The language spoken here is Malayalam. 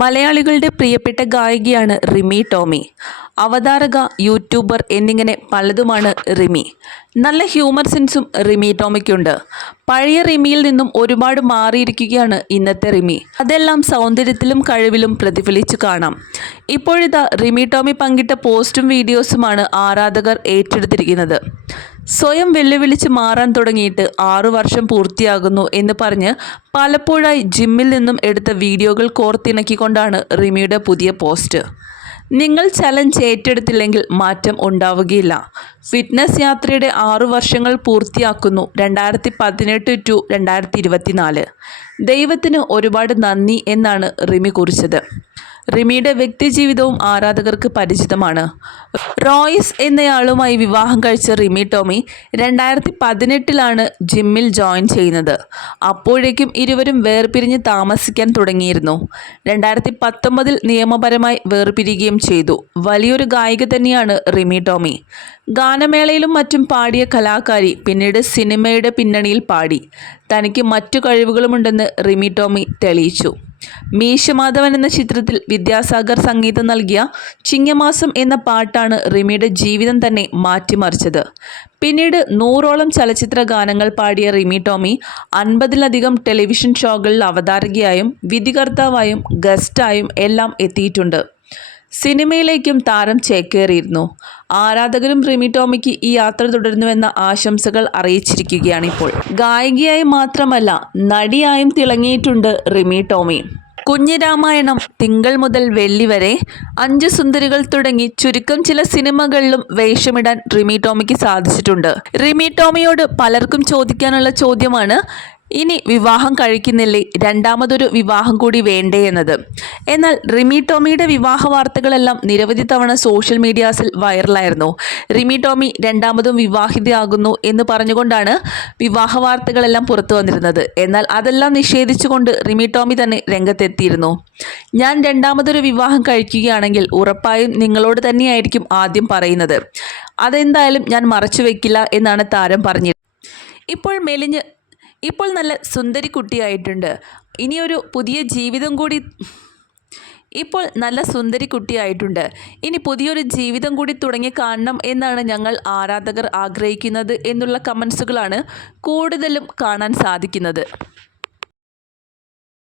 മലയാളികളുടെ പ്രിയപ്പെട്ട ഗായികയാണ് റിമി ടോമി. അവതാരക യൂട്യൂബർ എന്നിങ്ങനെ പലതുമാണ് റിമി. നല്ല ഹ്യൂമർ സെൻസും റിമി ടോമിക്കുണ്ട്. പഴയ റിമിയിൽ നിന്നും ഒരുപാട് മാറിയിരിക്കുകയാണ് ഇന്നത്തെ റിമി. അതെല്ലാം സൗന്ദര്യത്തിലും കഴിവിലും പ്രതിഫലിച്ചു കാണാം. ഇപ്പോഴിതാ റിമി ടോമി പങ്കിട്ട പോസ്റ്റും വീഡിയോസുമാണ് ആരാധകർ ഏറ്റെടുത്തിരിക്കുന്നത്. സ്വയം വെല്ലുവിളിച്ച് മാറാൻ തുടങ്ങിയിട്ട് ആറു വർഷം പൂർത്തിയാകുന്നു എന്ന് പറഞ്ഞ് പലപ്പോഴായി ജിമ്മിൽ നിന്നും എടുത്ത വീഡിയോകൾ കോർത്തിണക്കിക്കൊണ്ടാണ് റിമിയുടെ പുതിയ പോസ്റ്റ്. നിങ്ങൾ ചലഞ്ച് ഏറ്റെടുത്തില്ലെങ്കിൽ മാറ്റം ഉണ്ടാവുകയില്ല. ഫിറ്റ്നസ് യാത്രയുടെ ആറു വർഷങ്ങൾ പൂർത്തിയാക്കുന്നു രണ്ടായിരത്തി പതിനെട്ട് ടു രണ്ടായിരത്തി ഇരുപത്തിനാല് ദൈവത്തിന് ഒരുപാട് നന്ദി എന്നാണ് റിമി കുറിച്ചത്. റിമിയുടെ വ്യക്തിജീവിതവും ആരാധകർക്ക് പരിചിതമാണ്. റോയിസ് എന്നയാളുമായി വിവാഹം കഴിച്ച റിമി ടോമി രണ്ടായിരത്തി പതിനെട്ടിലാണ് ജിമ്മിൽ ജോയിൻ ചെയ്യുന്നത്. അപ്പോഴേക്കും ഇരുവരും വേർപിരിഞ്ഞ് താമസിക്കാൻ തുടങ്ങിയിരുന്നു. രണ്ടായിരത്തി പത്തൊമ്പതിൽ നിയമപരമായി വേർപിരിയുകയും ചെയ്തു. വലിയൊരു ഗായിക തന്നെയാണ് റിമി ടോമി. ഗാനമേളയിലും മറ്റും പാടിയ കലാകാരി പിന്നീട് സിനിമയുടെ പിന്നണിയിൽ പാടി. തനിക്ക് മറ്റു കഴിവുകളുമുണ്ടെന്ന് റിമി ടോമി തെളിയിച്ചു. മീശമാധവൻ എന്ന ചിത്രത്തിൽ വിദ്യാസാഗർ സംഗീതം നൽകിയ ചിങ്ങമാസം എന്ന പാട്ടാണ് റിമിയുടെ ജീവിതം തന്നെ മാറ്റിമറിച്ചത്. പിന്നീട് നൂറോളം ചലച്ചിത്ര ഗാനങ്ങൾ പാടിയ റിമി ടോമി അൻപതിലധികം ടെലിവിഷൻ ഷോകളിൽ അവതാരകയായും വിധികർത്താവായും ഗസ്റ്റായും എല്ലാം എത്തിയിട്ടുണ്ട്. സിനിമയിലേക്കും താരം ചേക്കേറിയിരുന്നു. ആരാധകരും റിമി ടോമിക്ക് ഈ യാത്ര തുടരുന്നുവെന്ന ആശംസകൾ അറിയിച്ചിരിക്കുകയാണ് ഇപ്പോൾ ഗായികയായി മാത്രമല്ല നടിയായും തിളങ്ങിയിട്ടുണ്ട് റിമി ടോമി. കുഞ്ഞിരാമായണം തിങ്കൾ മുതൽ വെള്ളി വരെ അഞ്ച് സുന്ദരികൾ തുടങ്ങി ചുരുക്കം ചില സിനിമകളിലും വേഷമിടാൻ റിമി ടോമിക്ക് സാധിച്ചിട്ടുണ്ട്. റിമി ടോമിയോട് പലർക്കും ചോദിക്കാനുള്ള ചോദ്യമാണ് ഇനി വിവാഹം കഴിക്കുന്നില്ലേ? രണ്ടാമതൊരു വിവാഹം കൂടി വേണ്ടേ എന്നത്. എന്നാൽ റിമി ടോമിയുടെ വിവാഹ വാർത്തകളെല്ലാം നിരവധി തവണ സോഷ്യൽ മീഡിയാസിൽ വൈറലായിരുന്നു. റിമി ടോമി രണ്ടാമതും വിവാഹിതയാകുന്നു എന്ന് പറഞ്ഞുകൊണ്ടാണ് വിവാഹ വാർത്തകളെല്ലാം പുറത്തു വന്നിരുന്നത്. എന്നാൽ അതെല്ലാം നിഷേധിച്ചുകൊണ്ട് റിമി ടോമി തന്നെ രംഗത്തെത്തിയിരുന്നു. ഞാൻ രണ്ടാമതൊരു വിവാഹം കഴിക്കുകയാണെങ്കിൽ ഉറപ്പായും നിങ്ങളോട് തന്നെയായിരിക്കും ആദ്യം പറയുന്നത്. അതെന്തായാലും ഞാൻ മറച്ചു വെക്കില്ല എന്നാണ് താരം പറഞ്ഞത് ഇപ്പോൾ മെലിഞ്ഞ് ഇപ്പോൾ നല്ല സുന്ദരി കുട്ടിയായിട്ടുണ്ട്. ഇനിയൊരു പുതിയ ജീവിതം കൂടി ഇപ്പോൾ നല്ല സുന്ദരി കുട്ടിയായിട്ടുണ്ട്. ഇനി പുതിയൊരു ജീവിതം കൂടി തുടങ്ങി കാണണം എന്നാണ് ഞങ്ങൾ ആരാധകർ ആഗ്രഹിക്കുന്നത് എന്നുള്ള കമൻസുകളാണ് കൂടുതലും കാണാൻ സാധിക്കുന്നത്.